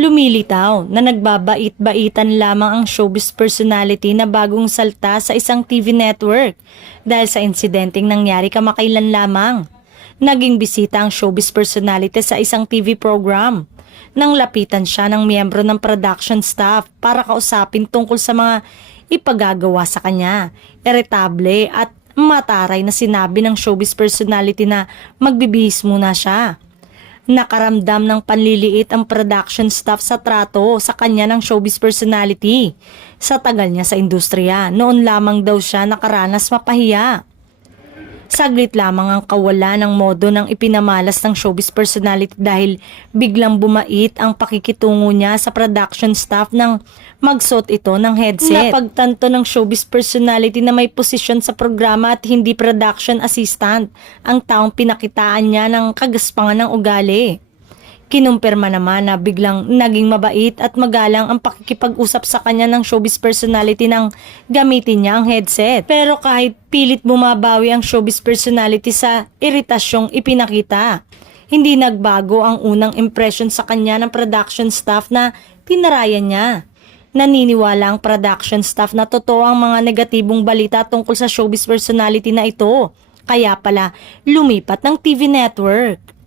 Lumilitaw na nagbabait-baitan lamang ang showbiz personality na bagong salta sa isang TV network dahil sa insidenteng nangyari kamakailan lamang. Naging bisita ang showbiz personality sa isang TV program nang lapitan siya ng miyembro ng production staff para kausapin tungkol sa mga ipagagawa sa kanya. Iritable at mataray na sinabi ng showbiz personality na magbibihis muna siya. Nakaramdam ng panliliit ang production staff sa trato sa kanya ng showbiz personality. Sa tagal niya sa industriya, noon lamang daw siya nakaranas mapahiya. Saglit lamang ang kawalan ng modo ng ipinamalas ng showbiz personality dahil biglang bumait ang pakikitungo niya sa production staff nang magsuot ito ng headset. Napagtanto ng showbiz personality na may posisyon sa programa at hindi production assistant ang taong pinakitaan niya ng kagaspangan ng ugali. Kinumpirma naman na biglang naging mabait at magalang ang pakikipag-usap sa kanya ng showbiz personality nang gamitin niya ang headset. Pero kahit pilit bumabawi ang showbiz personality sa iritasyong ipinakita, hindi nagbago ang unang impression sa kanya ng production staff na tinarayan niya. Naniniwala ang production staff na totoo ang mga negatibong balita tungkol sa showbiz personality na ito. Kaya pala lumipat ng TV network.